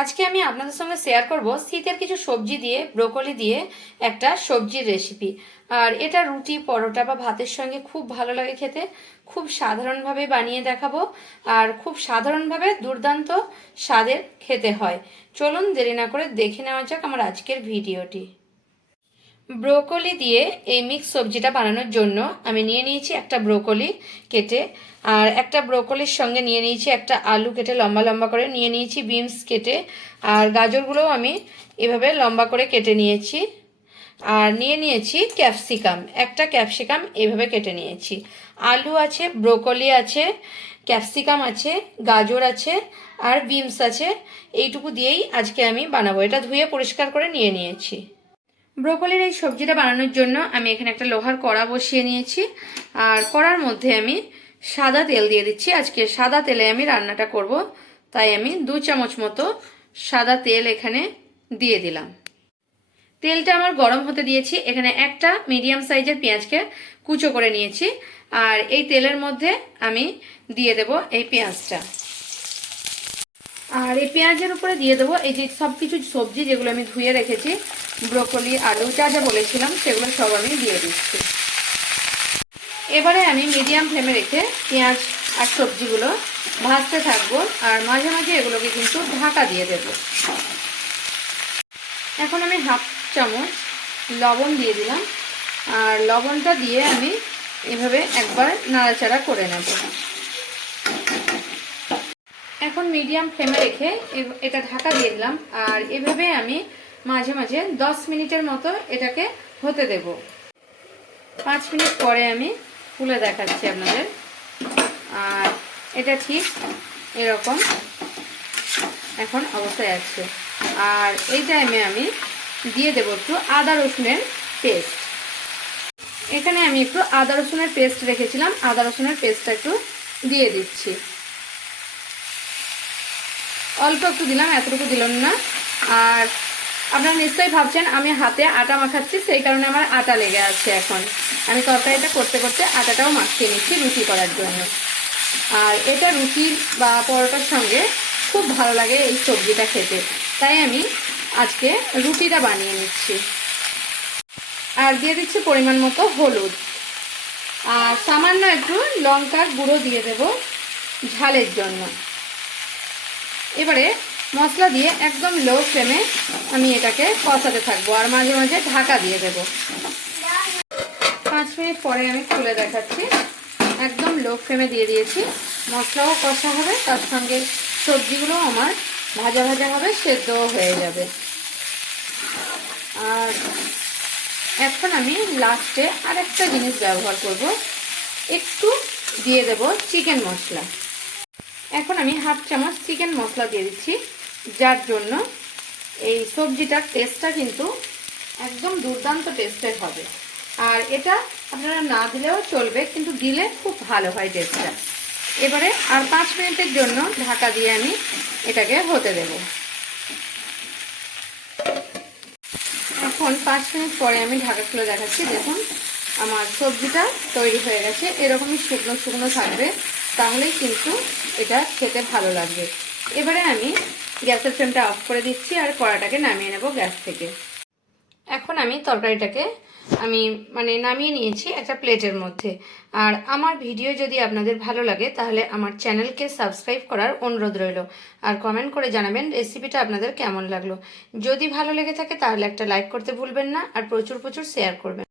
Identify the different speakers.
Speaker 1: আজকে আমি আপনাদের সঙ্গে শেয়ার করব শীতের কিছু সবজি দিয়ে ব্রোকলি দিয়ে একটা সবজির রেসিপি আর এটা রুটি, পরোটা বা ভাতের সঙ্গে খুব ভালো লাগে খেতে। খুব সাধারণভাবে বানিয়ে দেখাবো। আর খুব সাধারণভাবে দুর্দান্ত স্বাদের খেতে হয়। চলুন দেরি না করে দেখে নেওয়া যাক আমার আজকের ভিডিওটি। ব্রোকলি দিয়ে এই মিক্স সবজিটা বানানোর জন্য আমি নিয়ে নিয়েছি একটা ব্রোকলি কেটে, আর একটা ব্রোকলির সঙ্গে নিয়ে নিয়েছি একটা আলু কেটে, লম্বা লম্বা করে নিয়ে নিয়েছি বিনস কেটে, আর গাজরগুলোও আমি এভাবে লম্বা করে কেটে নিয়েছি। আর নিয়ে নিয়েছি ক্যাপসিকাম একটা ক্যাপসিকাম এভাবে কেটে নিয়েছি। আলু আছে, ব্রোকলি আছে ক্যাপসিকাম আছে, গাজর আছে, আর বিনস আছে, এইটুকু দিয়েই আজকে আমি বানাবো। এটা ধুয়ে পরিষ্কার করে নিয়ে নিয়েছি। ব্রোকলির এই সবজিটা বানানোর জন্য আমি এখানে একটা লোহার কড়া বসিয়ে নিয়েছি। আর কড়ার মধ্যে আমি সাদা তেল দিয়ে দিচ্ছি। আজকে সাদা তেলে আমি রান্নাটা করব। তাই আমি দু চামচ মতো সাদা তেল এখানে দিয়ে দিলাম। তেলটা আমার গরম হতে দিয়েছি। এখানে একটা মিডিয়াম সাইজের পেঁয়াজকে কুচো করে নিয়েছি। আর এই তেলের মধ্যে আমি দিয়ে দেব এই পেঁয়াজটা। আর এই পেঁয়াজের উপরে দিয়ে দেবো এই যে সব কিছু সবজি যেগুলো আমি ধুয়ে রেখেছি, ব্রোকলি, আলু, যা যা বলেছিলাম, সেগুলো সব আমি দিয়ে দিচ্ছি। এবারে আমি মিডিয়াম ফ্লেমে রেখে পেঁয়াজ আর সবজিগুলো ভাজতে থাকব আর মাঝে মাঝে এগুলোকে কিন্তু ঢাকা দিয়ে দেব। এখন আমি হাফ চামচ লবণ দিয়ে দিলাম। আর লবণটা দিয়ে আমি এভাবে একবার নাড়াচাড়া করে নেব। এখন মিডিয়াম ফ্লেমে রেখে এটা ঢাকা দিয়ে দিলাম। আর এভাবে আমি মাঝে মাঝে দশ মিনিটের মতো এটাকে হতে দেব। পাঁচ মিনিট পরে আমি খুলে দেখাচ্ছি আপনাদের। আর এটা ঠিক এরকম এখন অবস্থায় আছে। আর এই টাইমে আমি দিয়ে দেবো একটু আদা রসুনের পেস্ট এখানে আমি একটু আদা রসুনের পেস্ট রেখেছিলাম। আদা রসুনের পেস্টটা একটু দিয়ে দিচ্ছি। অল্প একটু দিলাম, এতটুকু দিলাম না। আর আপনারা নিশ্চয়ই ভাবছেন, আমি হাতে আটা মাখাচ্ছি, সেই কারণে আমার আটা লেগে আছে এখন। আমি তরকারিটা করতে করতে আটাটাও মাখিয়ে নিচ্ছি রুটি করার জন্য। আর এটা রুটি বা পরোটার সঙ্গে খুব ভালো লাগে এই সবজিটা খেতে। তাই আমি আজকে রুটিটা বানিয়ে নিচ্ছি। আর দিয়ে দিচ্ছি পরিমাণ মতো হলুদ। আর সামান্য একটু লঙ্কার গুঁড়ো দিয়ে দেব ঝালের জন্য। এবারে মশলা দিয়ে একদম লো ফ্লেমে আমি এটাকে কষাতে থাকব আর মাঝে মাঝে ঢাকা দিয়ে দেব। পাঁচ মিনিট পরে আমি খুলে দেখাচ্ছি। একদম লো ফ্লেমে দিয়ে দিয়েছি। মশলাও কষা হবে, তার সঙ্গে সবজিগুলো আমার ভাজা ভাজা হবে, সেদ্ধও হয়ে যাবে। আর এখন আমি লাস্টে আরেকটা জিনিস ব্যবহার করব। একটু দিয়ে দেব চিকেন মশলা। এখন আমি হাফ চামচ চিকেন মশলা দিয়ে দিচ্ছি, যার জন্য এই সবজিটার টেস্টটা কিন্তু একদম দুর্দান্ত টেস্টের হবে। আর এটা আপনারা না দিলেও চলবে, কিন্তু দিলে খুব ভালো হয় টেস্টটা এবারে আর পাঁচ মিনিটের জন্য ঢাকা দিয়ে আমি এটাকে হতে দেব। এখন পাঁচ মিনিট পরে আমি ঢাকা খুলে দেখাচ্ছি। দেখুন, আমার সবজিটা তৈরি হয়ে গেছে। এরকমই শুকনো শুকনো থাকবে। তাহলেই কিন্তু এটা খেতে ভালো লাগবে। এবারে আমি গ্যাসের ফ্লেমটা অফ করে দিচ্ছি আর কড়াটাকে নামিয়ে নেব গ্যাস থেকে। এখন আমি তরকারিটাকে আমি মানে নামিয়ে নিয়েছি একটা প্লেটের মধ্যে। আর আমার ভিডিও যদি আপনাদের ভালো লাগে, তাহলে আমার চ্যানেলকে সাবস্ক্রাইব করার অনুরোধ রইল। আর কমেন্ট করে জানাবেন রেসিপিটা আপনাদের কেমন লাগল। যদি ভালো লেগে থাকে, তাহলে একটা লাইক করতে ভুলবেন না, আর প্রচুর প্রচুর শেয়ার করবেন।